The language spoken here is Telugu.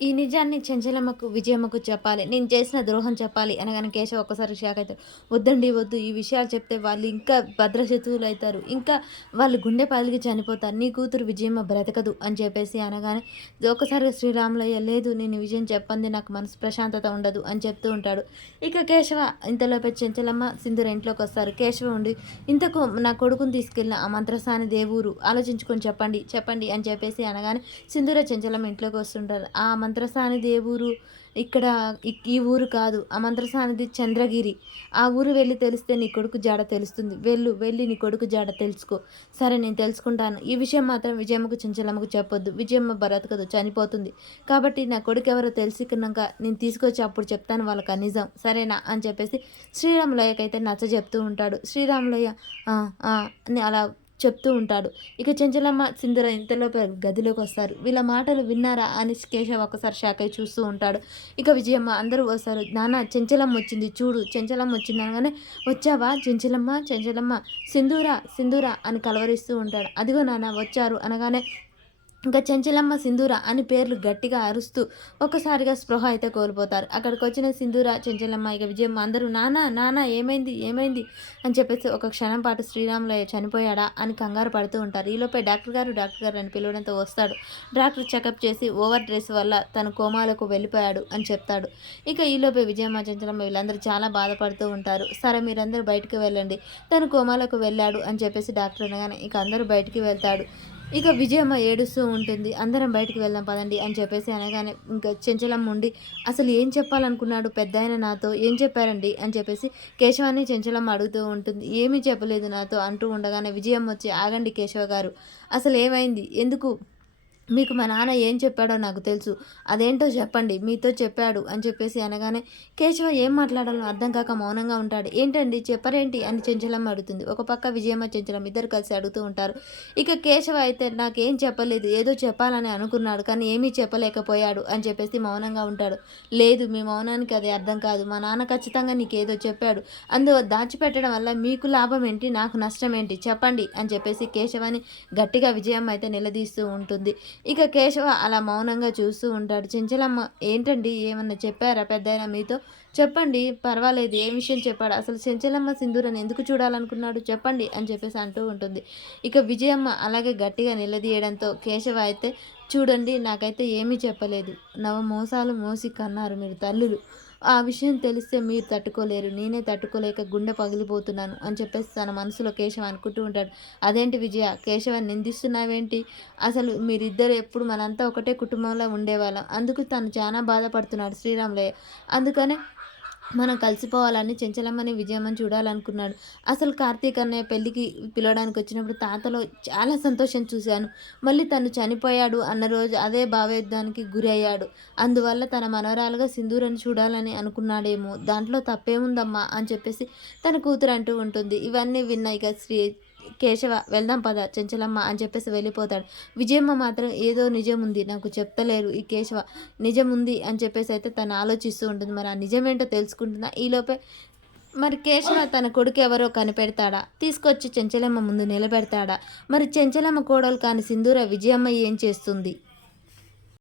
ఈ నిజాన్ని చెంచలమ్మకు విజయమ్మకు చెప్పాలి. నేను చేసిన ద్రోహం చెప్పాలి. అనగానే కేశవ ఒక్కసారి షాక్ అవుతారు వద్దండి వద్దు. ఈ విషయాలు చెప్తే వాళ్ళు ఇంకా భద్రశత్రువులు అవుతారు ఇంకా వాళ్ళు గుండె పాలిగి చనిపోతారు. నీ కూతురు విజయమ్మ బ్రతకదు అని చెప్పేసి అనగానే ఒకసారి శ్రీరాములయ్య లేదు నేను విజయం చెప్పంది. నాకు మనసు ప్రశాంతత ఉండదు అని చెప్తూ ఉంటాడు. ఇక కేశవ ఇంతలోపే చెంచలమ్మ సింధుర ఇంట్లోకి వస్తారు. కేశవ ఉండి ఇంతకు నా కొడుకుని తీసుకెళ్ళిన ఆ మంత్రసాని దేవురు ఆలోచించుకొని చెప్పండి చెప్పండి అని చెప్పేసి అనగానే సింధుర చెంచలమ్మ ఇంట్లోకి వస్తుంటారు. ఆ మంత్రసాని దేవురు ఇక్కడ ఈ ఊరు కాదు ఆ మంత్రసానిది చంద్రగిరి. ఆ ఊరు వెళ్ళి తెలిస్తే నీ కొడుకు జాడ తెలుస్తుంది. వెళ్ళు వెళ్ళి నీ కొడుకు జాడ తెలుసుకో. సరే నేను తెలుసుకుంటాను. ఈ విషయం మాత్రం విజయమ్మకు చెంచలమ్మకు చెప్పొద్దు. విజయమ్మ బ్రతకదు చనిపోతుంది. కాబట్టి నా కొడుకు ఎవరో తెలుసుకున్నాక నేను తీసుకొచ్చి అప్పుడు చెప్తాను వాళ్ళకి నిజం. సరేనా? అని చెప్పేసి శ్రీరాములయ్యకైతే నచ్చ చెప్తూ ఉంటాడు. శ్రీరాములయ్య అలా చెప్తూ ఉంటాడు. ఇక చెంచలమ్మ సింధుర ఇంతలో గదిలోకి వస్తారు వీళ్ళ మాటలు విన్నారా? అని కేశవ్ ఒకసారి షాక్ అయి చూస్తూ ఉంటాడు. ఇక విజయమ్మ అందరూ వస్తారు. నాన్న చెంచలమ్మ వచ్చింది. చూడు చెంచలమ్మ వచ్చింది అనగానే వచ్చావా? చెంచలమ్మ చెంచలమ్మ సింధూర సింధూర అని కలవరిస్తూ ఉంటాడు. అదిగో నాన్న వచ్చారు అనగానే ఇంకా చెంచలమ్మ సింధూర అని పేర్లు గట్టిగా అరుస్తూ ఒక్కసారిగా స్పృహ అయితే కోల్పోతారు. అక్కడికి వచ్చిన సింధూర చెంచలమ్మ ఇక విజయమ్మ అందరూ నానా నానా ఏమైంది ఏమైంది? అని చెప్పేసి ఒక క్షణం పాటు శ్రీరాములయ్య చనిపోయాడా? అని కంగారు పడుతూ ఉంటారు. ఈలోపే డాక్టర్ గారు డాక్టర్ గారు అని పిలవడంతో వస్తాడు. డాక్టర్ చెకప్ చేసి ఓవర్ డ్రెస్ వల్ల తను కోమాలకు వెళ్ళిపోయాడు అని చెప్తాడు. ఇక ఈలోపే విజయమ్మ చెంచలమ్మ వీళ్ళందరూ చాలా బాధపడుతూ ఉంటారు. సరే మీరందరూ బయటకు వెళ్ళండి. తను కోమాలకు వెళ్ళాడు అని చెప్పేసి డాక్టర్ అనగానే ఇక అందరూ బయటికి వెళ్తాడు. ఇక విజయమ్మ ఏడుస్తూ ఉంటుంది అందరం బయటికి వెళ్దాం పదండి అని చెప్పేసి అనగానే ఇంకా చెంచలమ్మ ఉండి అసలు ఏం చెప్పాలనుకున్నాడు పెద్ద ఆయన నాతో? ఏం చెప్పారండి? అని చెప్పేసి కేశవాన్ని చెంచలమ్మ అడుగుతూ ఉంటుంది ఏమీ చెప్పలేదు నాతో అంటూ ఉండగానే విజయమ్మ వచ్చి ఆగండి కేశవ గారు అసలు ఏమైంది? ఎందుకు మీకు మా నాన్న ఏం చెప్పాడో నాకు తెలుసు. అదేంటో చెప్పండి మీతో చెప్పాడు అని చెప్పేసి అనగానే కేశవ ఏం మాట్లాడాలో అర్థం కాక మౌనంగా ఉంటాడు. ఏంటండి? చెప్పరేంటి? అని చెంచలమ్మ అడుగుతుంది. ఒక పక్క విజయమ్మ చెంచలమ్మ ఇద్దరు కలిసి అడుగుతూ ఉంటారు. ఇక కేశవ అయితే నాకేం చెప్పలేదు. ఏదో చెప్పాలని అనుకున్నాడు కానీ ఏమీ చెప్పలేకపోయాడు అని చెప్పేసి మౌనంగా ఉంటాడు. లేదు మీ మౌనానికి అది అర్థం కాదు. మా నాన్న ఖచ్చితంగా నీకేదో చెప్పాడు. అందు దాచిపెట్టడం వల్ల మీకు లాభం ఏంటి? నాకు నష్టం ఏంటి? చెప్పండి అని చెప్పేసి కేశవాని గట్టిగా విజయమ్మ అయితే నిలదీస్తూ ఉంటుంది. ఇక కేశవ అలా మౌనంగా చూస్తూ ఉంటాడు. చెంచలమ్మ ఏంటండి? ఏమన్నా చెప్పారా పెద్దాయన మీతో? చెప్పండి పర్వాలేదు ఏ విషయం చెప్పాడు? అసలు చెంచలమ్మ సింధూరని ఎందుకు చూడాలనుకున్నాడు? చెప్పండి అని చెప్పేసి అంటూ ఉంటుంది. ఇక విజయమ్మ అలాగే గట్టిగా నిలదీయడంతో కేశవ అయితే చూడండి నాకైతే ఏమీ చెప్పలేదు. నవ మోసాలు మోసి కన్నారు మీరు తల్లులు. ఆ విషయం తెలిస్తే మీరు తట్టుకోలేరు నేనే తట్టుకోలేక గుండె పగిలిపోతున్నాను అని చెప్పేసి తన మనసులో కేశవ అనుకుంటూ ఉంటాడు. అదేంటి విజయ? కేశవాన్ని నిందిస్తున్నావేంటి? అసలు మీరిద్దరు ఎప్పుడు మనంతా ఒకటే కుటుంబంలో ఉండేవాళ్ళం. అందుకు తను చాలా బాధపడుతున్నాడు శ్రీరాములయ్య. అందుకనే మనం కలిసిపోవాలని చెంచలమ్మని విజయమ్మని చూడాలనుకున్నాడు. అసలు కార్తీక్ అన్నయ్య పెళ్ళికి పిలవడానికి వచ్చినప్పుడు తాతలో చాలా సంతోషం చూశాను. మళ్ళీ తను చనిపోయాడు అన్న రోజు అదే భావయుద్ధానికి గురి అయ్యాడు అందువల్ల తన మనవరాలుగా సింధూరని చూడాలని అనుకున్నాడేమో. దాంట్లో తప్పేముందమ్మా అని చెప్పేసి తన కూతురు అంటూ ఉంటుంది. ఇవన్నీ విన్నాయి కదా శ్రీ కేశవ వెళ్దాం పద చెంచలమ్మ అని చెప్పేసి వెళ్ళిపోతాడు. విజయమ్మ మాత్రం ఏదో నిజం ఉంది నాకు చెప్తలేరు ఈ కేశవ. నిజం ఉంది అని చెప్పేసి అయితే తను ఆలోచిస్తూ ఉంటుంది. మరి ఆ నిజమేంటో తెలుసుకుంటుందా? ఈలోపే మరి కేశవ తన కొడుకు ఎవరో కనిపెడతాడా? తీసుకొచ్చి చెంచలమ్మ ముందు నిలబెడతాడా? మరి చెంచలమ్మ కోడలు కాని సింధూర విజయమ్మ ఏం చేస్తుంది?